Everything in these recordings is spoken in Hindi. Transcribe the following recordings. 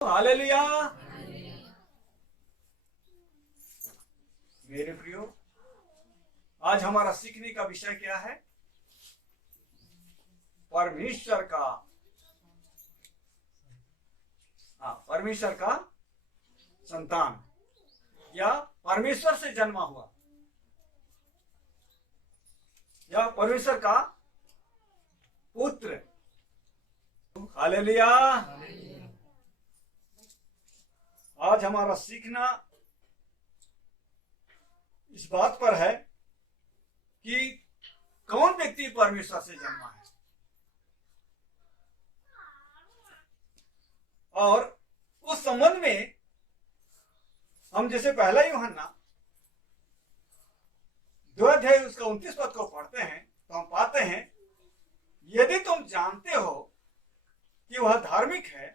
हालेलुया। मेरे प्रियो, आज हमारा सीखने का विषय क्या है? परमेश्वर का परमेश्वर का संतान या परमेश्वर से जन्मा हुआ या परमेश्वर का पुत्र। हालेलुया। आज हमारा सीखना इस बात पर है कि कौन व्यक्ति परमेश्वर से जन्मा है, और उस संबंध में हम जैसे पहला यूहन्ना 2 अध्याय उसका 29 पद को पढ़ते हैं तो हम पाते हैं, यदि तुम जानते हो कि वह धार्मिक है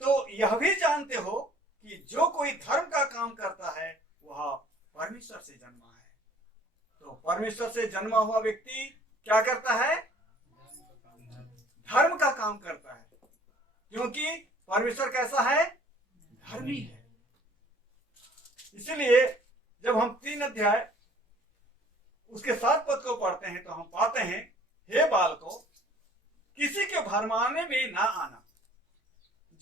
तो यह भी जानते हो कि जो कोई धर्म का काम करता है वह परमेश्वर से जन्मा है। तो परमेश्वर से जन्मा हुआ व्यक्ति क्या करता है? धर्म का काम करता है, क्योंकि परमेश्वर कैसा है? धर्मी है। इसलिए जब हम 3 अध्याय उसके 7 पद को पढ़ते हैं तो हम पाते हैं, हे बालकों, किसी के भरमाने में ना आना।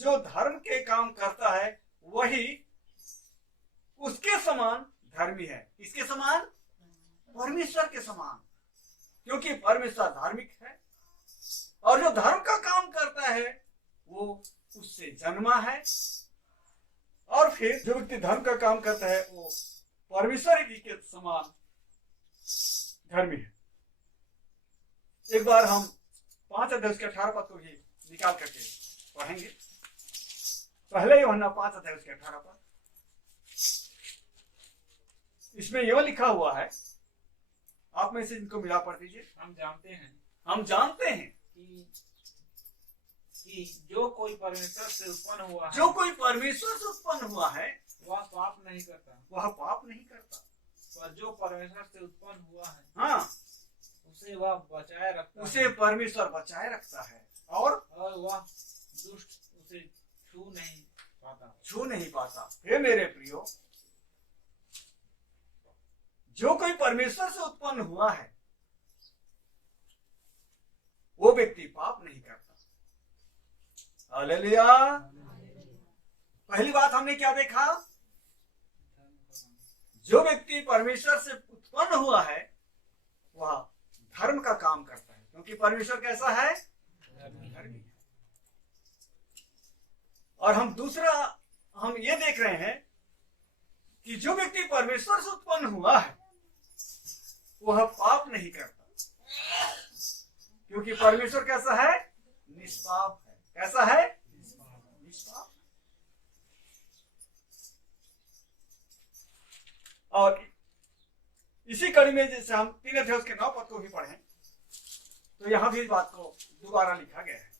जो धर्म के काम करता है वही उसके समान धर्मी है। किसके समान? परमेश्वर के समान, क्योंकि परमेश्वर धार्मिक है। और जो धर्म का काम करता है वो उससे जन्मा है। और फिर जो व्यक्ति धर्म का काम करता है वो परमेश्वर ही के समान धर्मी है। एक बार हम 5 अध्याय उसके 18 पद को भी निकाल करके पढ़ेंगे। पहले यूहन्ना 5 अध्याय उसके 18 पद, इसमें यह लिखा हुआ है, आप में से इनको मिला पढ़ दीजिए। हम जानते हैं कि जो कोई परमेश्वर से उत्पन्न हुआ है, जो कोई परमेश्वर से उत्पन्न हुआ है वह पाप नहीं करता। पर जो परमेश्वर से उत्पन्न हुआ है, हाँ, उसे वह बचाए रखता उसे है। परमेश्वर बचाए रखता है और वह दुष्ट उसे छू नहीं पाता। हे मेरे प्रियो, जो कोई परमेश्वर से उत्पन्न हुआ है वो व्यक्ति पाप नहीं करता। हालेलुया। पहली बात हमने क्या देखा? जो व्यक्ति परमेश्वर से उत्पन्न हुआ है वह धर्म का काम करता है, क्योंकि परमेश्वर कैसा है? धर्मी। और हम ये देख रहे हैं कि जो व्यक्ति परमेश्वर से उत्पन्न हुआ है वह पाप नहीं करता, क्योंकि परमेश्वर कैसा है? निष्पाप है। कैसा है? निष्पाप। और इसी कड़ी में जैसे हम 3 अध्याय के 9 पद को भी पढ़ें तो यहां भी इस बात को दोबारा लिखा गया है,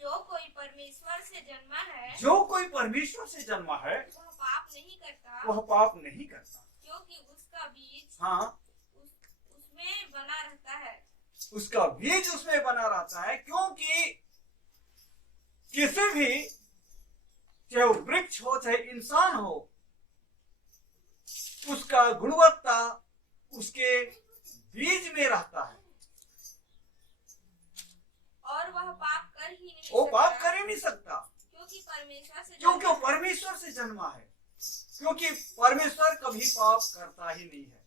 जो कोई परमेश्वर से जन्मा है वह पाप नहीं करता, क्योंकि उसका बीज हाँ, उसमें बना रहता है। उसका बीज उसमें बना रहता है, क्योंकि किसी भी, चाहे वो वृक्ष हो चाहे इंसान हो, उसका गुणवत्ता उसके बीज में रहता है। और वह पाप कर ही नहीं सकता, क्योंकि वो परमेश्वर से जन्मा है। क्योंकि परमेश्वर कभी पाप करता ही नहीं है।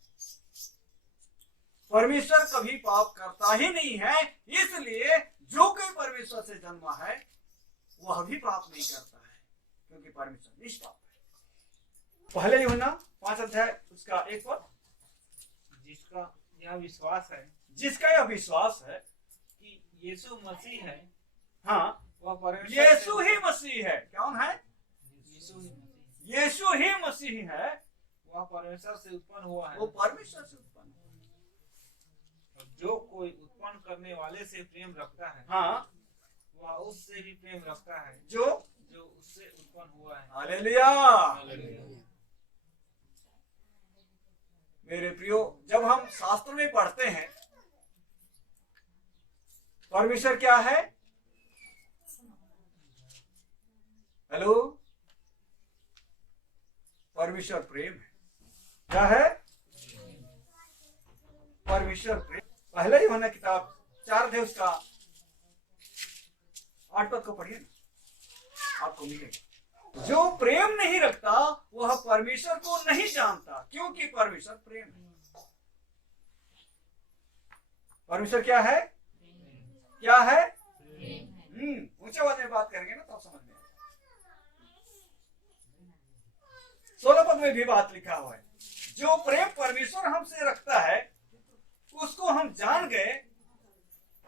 परमेश्वर कभी पाप करता ही नहीं है, इसलिए जो कोई परमेश्वर से जन्मा है वह भी पाप नहीं करता है, क्योंकि परमेश्वर निष्पाप है। पहले यूहन्ना 5 अध्याय उसका 1 पद, जिसका यह विश्वास है कि यीशु मसीह है, हाँ, वह परमेश्वर यीशु ही मसीह है। कौन है? यीशु ही मसीह है। वह परमेश्वर से उत्पन्न हुआ है। वो परमेश्वर से उत्पन्न हुआ। जो कोई उत्पन्न करने वाले से प्रेम रखता है, हाँ, वह उससे भी प्रेम रखता है जो उससे उत्पन्न हुआ है। हालेलुया। मेरे प्रियो, जब हम शास्त्र में पढ़ते हैं परमेश्वर क्या है? हेलो, परमेश्वर प्रेम है। क्या है? परमेश्वर प्रेम। पहले ही होना किताब 4 अध्याय उसका 8 पद को पढ़िए ना, आपको मिलेगा। जो प्रेम नहीं रखता वह परमेश्वर को नहीं जानता, क्योंकि परमेश्वर प्रेम है। परमेश्वर क्या है? क्या है? ऊंचे आवाज में बात करेंगे ना तो आप समझ में आएगा। 16 पद में भी बात लिखा हुआ है, जो प्रेम परमेश्वर हमसे रखता है उसको हम जान गए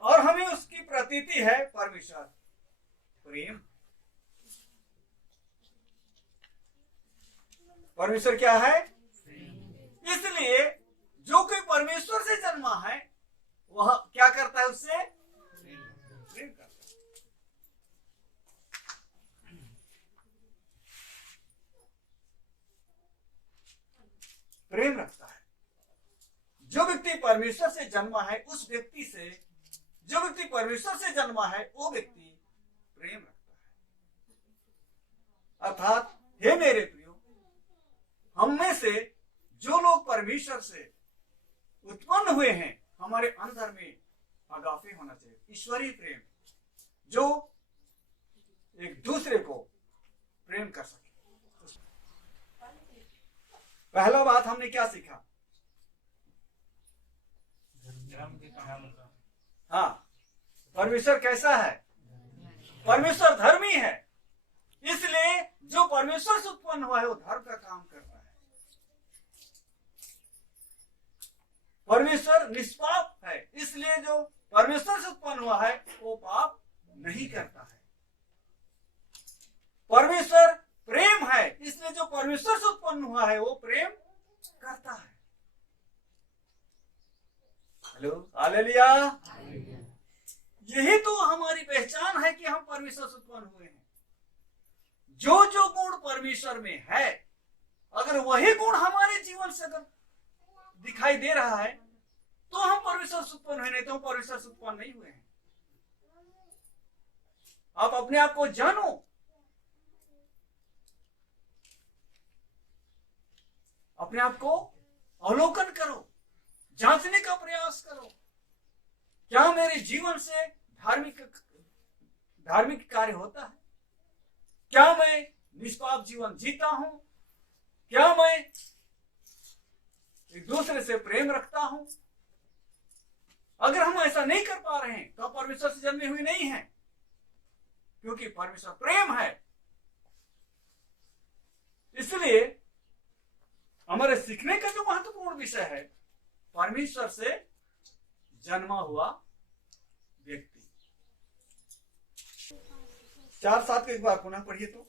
और हमें उसकी प्रतीति है। परमेश्वर प्रेम। परमेश्वर क्या है? इसलिए जो कोई परमेश्वर से जन्मा है वह क्या करता है? उससे प्रेम करता है। प्रेम रखता है। जो व्यक्ति परमेश्वर से जन्मा है उस व्यक्ति से, जो व्यक्ति परमेश्वर से जन्मा है वो व्यक्ति प्रेम रखता है। अर्थात हे मेरे प्रियो, हम में से जो लोग परमेश्वर से उत्पन्न हुए हैं, हमारे अंदर में अगापे होना चाहिए, ईश्वरीय प्रेम, जो एक दूसरे को प्रेम कर सके। पहला बात हमने क्या सीखा? धर्म की कहानी। हाँ, परमेश्वर कैसा है? परमेश्वर धर्मी है। इसलिए जो परमेश्वर से उत्पन्न हुआ है वो धर्म का काम करता है। परमेश्वर निष्पाप है, इसलिए जो परमेश्वर से उत्पन्न हुआ है वो पाप नहीं करता है। परमेश्वर प्रेम है, इसलिए जो परमेश्वर से उत्पन्न हुआ है वो प्रेम करता है। Hello, hallelujah. यही तो हमारी पहचान है कि हम परमेश्वर से उत्पन्न हुए हैं। जो जो गुण परमेश्वर में है, अगर वही गुण हमारे जीवन से अगर दिखाई दे रहा है तो हम परमेश्वर से उत्पन्न हुए, नहीं तो हम परमेश्वर से उत्पन्न नहीं हुए हैं। आप अपने आप को जानो, अपने आप को अवलोकन करो, जांचने का प्रयास करो। क्या मेरे जीवन से धार्मिक कार्य होता है? क्या मैं निष्पाप जीवन जीता हूं? क्या मैं एक दूसरे से प्रेम रखता हूं? अगर हम ऐसा नहीं कर पा रहे हैं तो हम परमेश्वर से जन्मे हुए नहीं हैं, क्योंकि परमेश्वर प्रेम है। इसलिए हमारे सीखने का जो महत्वपूर्ण विषय है, परमेश्वर से जन्मा हुआ व्यक्ति। 4:7 एक बार पुनः पढ़िए तो।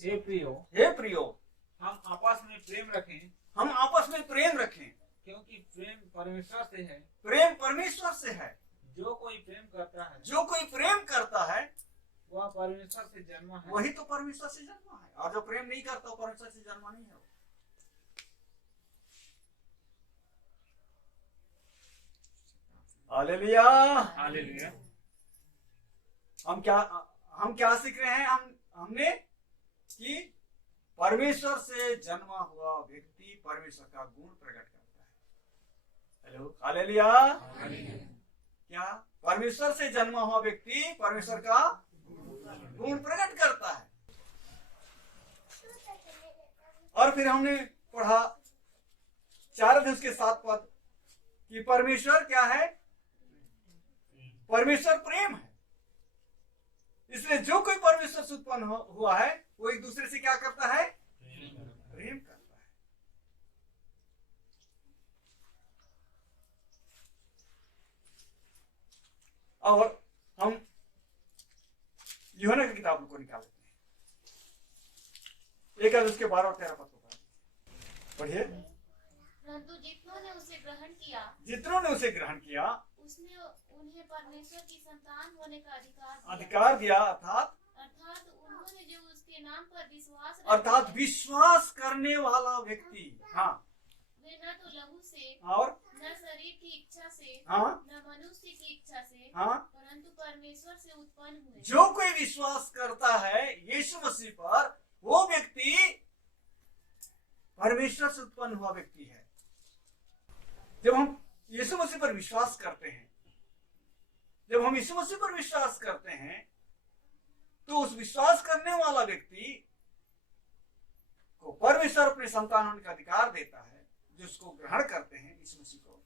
हे प्रियो, हे प्रियो, हम आपस में प्रेम रखें, हम आपस में प्रेम रखें, क्योंकि प्रेम परमेश्वर से है। प्रेम परमेश्वर से है। जो कोई प्रेम करता है, जो कोई प्रेम करता है वह परमेश्वर से जन्मा है। वही तो परमेश्वर से जन्मा है, और जो प्रेम नहीं करता वो परमेश्वर से जन्मा नहीं है। हालेलुया। हालेलुया। हम क्या सीख रहे हैं? हमने कि परमेश्वर से जन्मा हुआ व्यक्ति परमेश्वर का गुण प्रकट करता है। Hello, hallelujah. क्या परमेश्वर से जन्मा हुआ व्यक्ति परमेश्वर का गुण प्रकट करता है? और फिर हमने पढ़ा 4 अध्याय के 7 पद कि परमेश्वर क्या है? परमेश्वर प्रेम है। इसलिए जो कोई परमेश्वर से उत्पन्न हुआ है वो एक दूसरे से क्या करता है? प्रेम करता है। और हम यूहन्ना की किताब को निकाल लेते हैं। 1 उसके 12 और 13 पद को पढ़िए। परंतु जितनों ने उसे ग्रहण किया, उसने उन्हें परमेश्वर की संतान होने का अधिकार दिया, अर्थात उन्होंने जो उसके नाम पर विश्वास करने वाला व्यक्ति। हाँ, वे न तो लहू से और न शरीर की इच्छा से हाँ, न मनुष्य की इच्छा से हाँ, परंतु परमेश्वर से उत्पन्न हुए। जो कोई विश्वास करता है यीशु मसीह पर, वो व्यक्ति परमेश्वर से उत्पन्न हुआ व्यक्ति है। जब हम यीशु मसीह पर विश्वास करते हैं, जब हम यीशु मसीह पर विश्वास करते हैं, तो उस विश्वास करने वाला व्यक्ति को परमेश्वर अपने संतान होने का अधिकार देता है, जो उसको ग्रहण करते हैं यीशु मसीह को।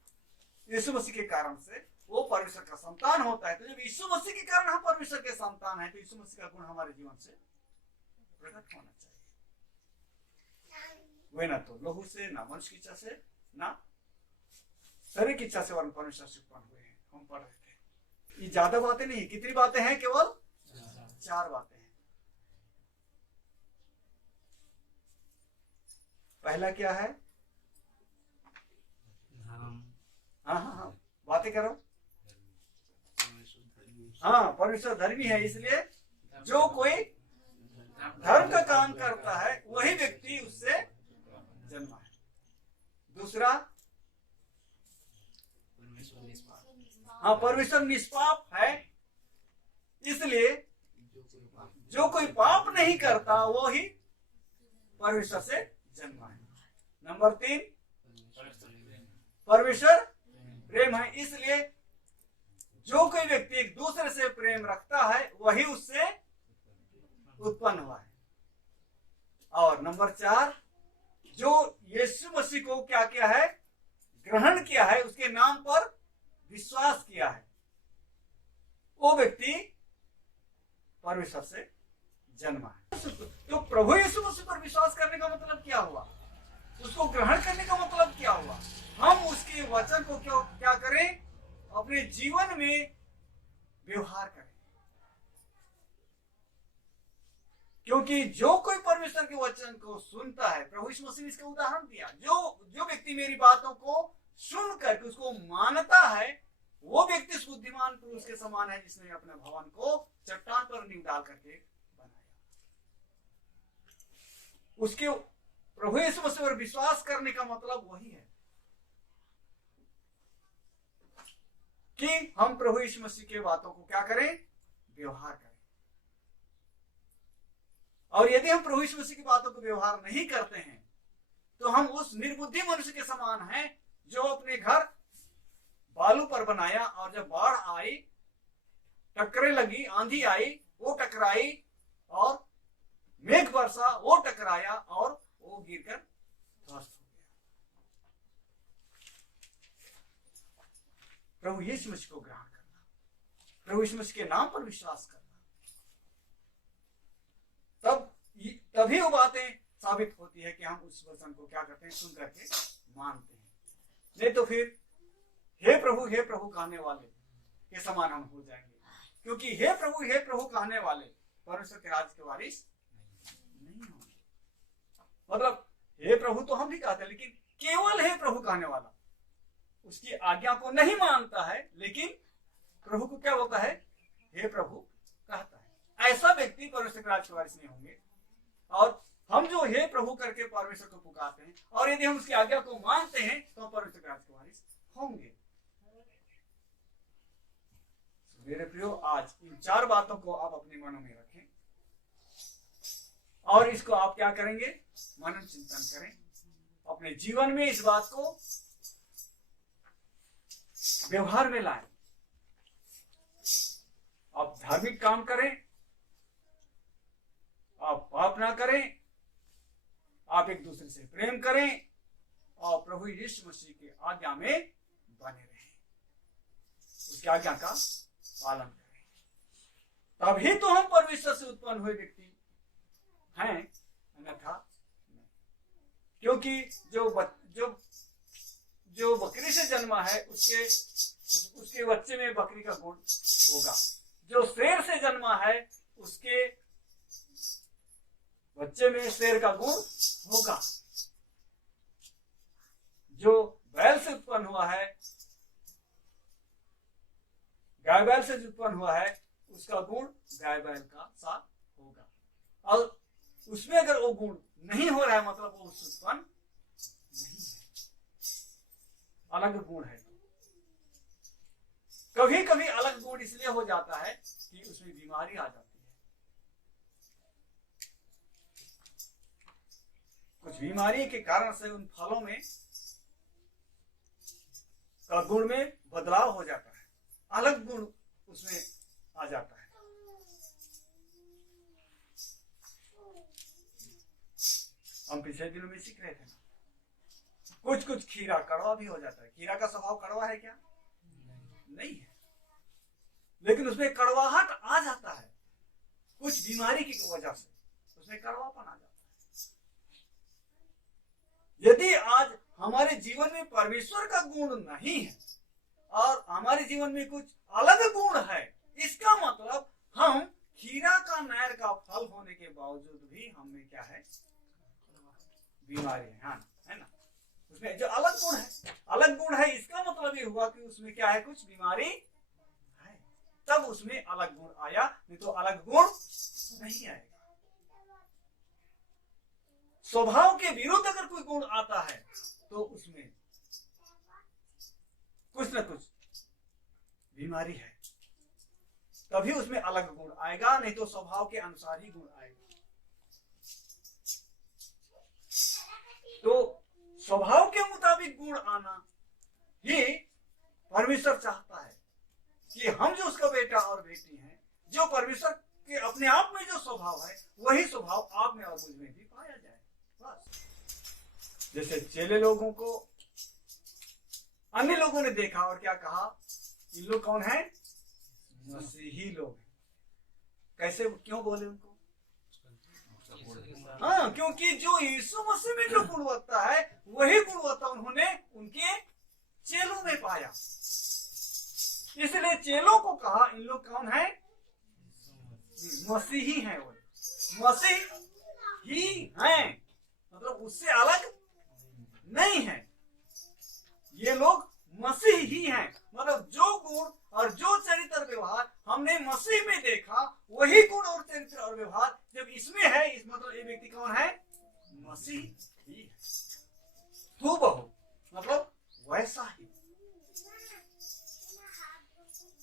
यीशु मसीह के कारण से वो परमेश्वर का संतान होता है। तो जब यीशु मसीह के कारण हम परमेश्वर के संतान हैं, तो यीशु मसीह का गुण हमारे जीवन से प्रकट होना चाहिए। वे ना तो लहू से, ना मनुष्य की इच्छा से, ना शरीर की इच्छा से, वरन परमेश्वर से उत्पन्न हुए हैं। हम पढ़ रहे थे। ये ज्यादा बातें नहीं, कितनी बातें हैं? केवल 4 बातें हैं। पहला क्या है? हाँ, बातें करो। हाँ, परमेश्वर धर्मी है, इसलिए जो कोई धर्म का काम करता है वही व्यक्ति उससे जन्मा है। दूसरा, हाँ, परमेश्वर निष्पाप है, इसलिए जो कोई पाप नहीं करता वो ही परमेश्वर से जन्मा है। नंबर 3, परमेश्वर प्रेम है, इसलिए जो कोई व्यक्ति एक दूसरे से प्रेम रखता है वही उससे उत्पन्न हुआ है। और नंबर 4, जो यीशु मसीह को क्या किया है? ग्रहण किया है, उसके नाम पर विश्वास किया है, वो व्यक्ति परमेश्वर से जन्मा है। तो प्रभु यीशु मसीह पर विश्वास करने का मतलब क्या हुआ? उसको ग्रहण करने का मतलब क्या हुआ? हम उसके वचन को क्या करें? अपने जीवन में व्यवहार करें। क्योंकि जो कोई परमेश्वर के वचन को सुनता है, प्रभु यीशु मसीह ने इसका उदाहरण दिया, जो व्यक्ति मेरी बातों को सुन करके उसको मानता है, वो व्यक्ति बुद्धिमान पुरुष के समान है, जिसने अपने भवन को चट्टान पर नींव डाल करके बनाया। उसके प्रभु यीशु मसीह पर विश्वास करने का मतलब वही है कि हम प्रभु यीशु मसीह के बातों को क्या करें? व्यवहार करें। और यदि हम प्रभु यीशु मसीह की बातों को व्यवहार नहीं करते हैं, तो हम उस निर्बुद्धि मनुष्य के समान हैं, जो अपने घर बालू पर बनाया और जब बाढ़ आई, टकरे लगी, आंधी आई, वो टकराई, और मेघ बरसा, वो टकराया और वो गिरकर ध्वस्त हो गया। प्रभु यीशु मसीह को ग्रहण करना, प्रभु यीशु मसीह के नाम पर विश्वास करना, तभी वो बातें साबित होती है कि हम उस वचन को क्या करते हैं? सुन करके मानते हैं। नहीं तो फिर हे प्रभु कहने वाले के समान हम हो जाएंगे। क्योंकि हे प्रभु कहने वाले परमेश्वर के राज्य के वारिस नहीं होंगे। मतलब हे प्रभु तो हम भी कहते हैं, लेकिन केवल हे प्रभु कहने वाला उसकी आज्ञा को नहीं मानता है, लेकिन प्रभु को क्या होता है? हे प्रभु कहता है। ऐसा व्यक्ति परमेश्वर के राज्य के वारिस नहीं होंगे। और हम जो हे प्रभु करके परमेश्वर को पुकारते हैं, और यदि हम उसकी आज्ञा को मानते हैं, तो हम परमेश्वर के राज्य के वारिस होंगे। मेरे प्रियो, आज इन 4 बातों को आप अपने मनों में रखें और इसको आप क्या करेंगे? मनन चिंतन करें, अपने जीवन में इस बात को व्यवहार में लाएं। आप धार्मिक काम करें, आप पाप ना करें, आप एक दूसरे से प्रेम करें और प्रभु यीशु मसीह की आज्ञा में बने रहें, उसकी आज्ञा का पालन करें। तभी तो हम परमेश्वर से उत्पन्न हुए व्यक्ति हैं, अन्यथा नहीं। क्योंकि जो बकरी से जन्मा है उसके बच्चे में बकरी का गुण होगा। जो शेर से जन्मा है उसके बच्चे में शेर का गुण होगा। जो बैल से उत्पन्न हुआ है, गाय बैल से उत्पन्न हुआ है, उसका गुण गाय बैल का सा होगा। और उसमें अगर वो गुण नहीं हो रहा है, मतलब वो उससे उत्पन्न नहीं है, अलग गुण है। कभी कभी अलग गुण इसलिए हो जाता है कि उसमें बीमारी आ जाती है। कुछ बीमारी के कारण से उन फलों में का गुण में बदलाव हो जाता है, अलग गुण उसमें आ जाता है। हम पिछले दिनों में सीख रहे थे ना, कुछ खीरा कड़वा भी हो जाता है। खीरा का स्वभाव कड़वा है क्या? नहीं है, लेकिन उसमें कड़वाहट आ जाता है कुछ बीमारी की वजह से, उसमें कड़वापन आ जाता है। यदि आज हमारे जीवन में परमेश्वर का गुण नहीं है और हमारे जीवन में कुछ अलग गुण है, इसका मतलब हम खीरा का नहर का फल होने के बावजूद भी हमें क्या है? बीमारी है, हाँ, है ना। उसमें जो अलग गुण है, अलग गुण है, इसका मतलब ये हुआ कि उसमें क्या है? कुछ बीमारी है, तब उसमें अलग गुण आया, नहीं तो अलग गुण नहीं आएगा। स्वभाव के विरुद्ध अगर कोई गुण आता है तो उसमें कुछ न कुछ बीमारी है, तभी उसमें अलग गुण आएगा, नहीं तो स्वभाव के अनुसार ही गुण आएगा। तो स्वभाव के मुताबिक गुण आना ही परमेश्वर चाहता है कि हम जो उसका बेटा और बेटी हैं, जो परमेश्वर के अपने आप में जो स्वभाव है, वही स्वभाव आप में और मुझ में भी पाया जाए। बस जैसे चेले लोगों को अन्य लोगों ने देखा और क्या कहा? इन लोग कौन है? मसीही लोग। कैसे, क्यों बोले उनको? हाँ, क्योंकि जो यीशु मसीह में जो गुणवत्ता है, वही गुणवत्ता उन्होंने उनके चेलों में पाया। इसलिए चेलों को कहा इन लोग कौन है? मसीही हैं। वो मसीह ही हैं, मतलब उससे अलग नहीं है। ये लोग मसीह ही हैं, मतलब जो गुण और जो चरित्र व्यवहार हमने मसीह में देखा, वही गुण और चरित्र और व्यवहार जब इसमें है, इस मतलब ये व्यक्ति कौन है? मसीह ही है। हूबहू, मतलब वैसा ही।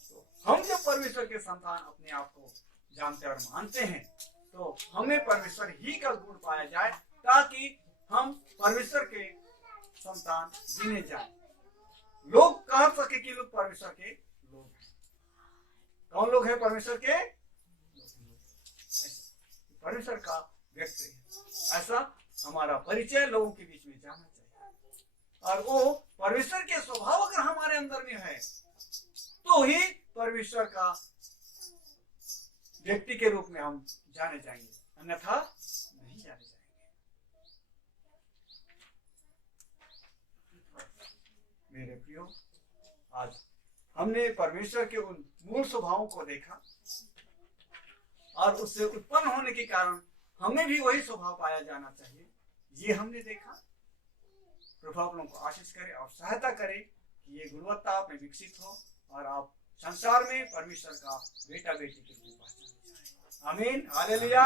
तो हम जब परमेश्वर के संतान अपने आप को जानते और मानते हैं, तो हमें परमेश्वर ही का गुण पाया जाए, ताकि हम परमेश्वर के संतान गिने जाए। लोग कह सके कि लोग परमेश्वर के लोग हैं। कौन लोग हैं परमेश्वर के? परमेश्वर का व्यक्ति है, ऐसा हमारा परिचय लोगों के बीच में जाना चाहिए। और वो परमेश्वर के स्वभाव अगर हमारे अंदर में है, तो ही परमेश्वर का व्यक्ति के रूप में हम जाने जाएंगे, अन्यथा नहीं जाने जाएंगे। मेरे प्रियो, आज हमने परमेश्वर के उन मूल स्वभावों को देखा और उससे उत्पन्न होने के कारण हमें भी वही स्वभाव पाया जाना चाहिए, ये हमने देखा। प्रभु आप लोगों को आशीष करे और सहायता करे कि ये गुणवत्ता आप में विकसित हो और आप संसार में परमेश्वर का बेटा बेटी के रूप में पहचाने जाएं। आमीन, हालेलुया।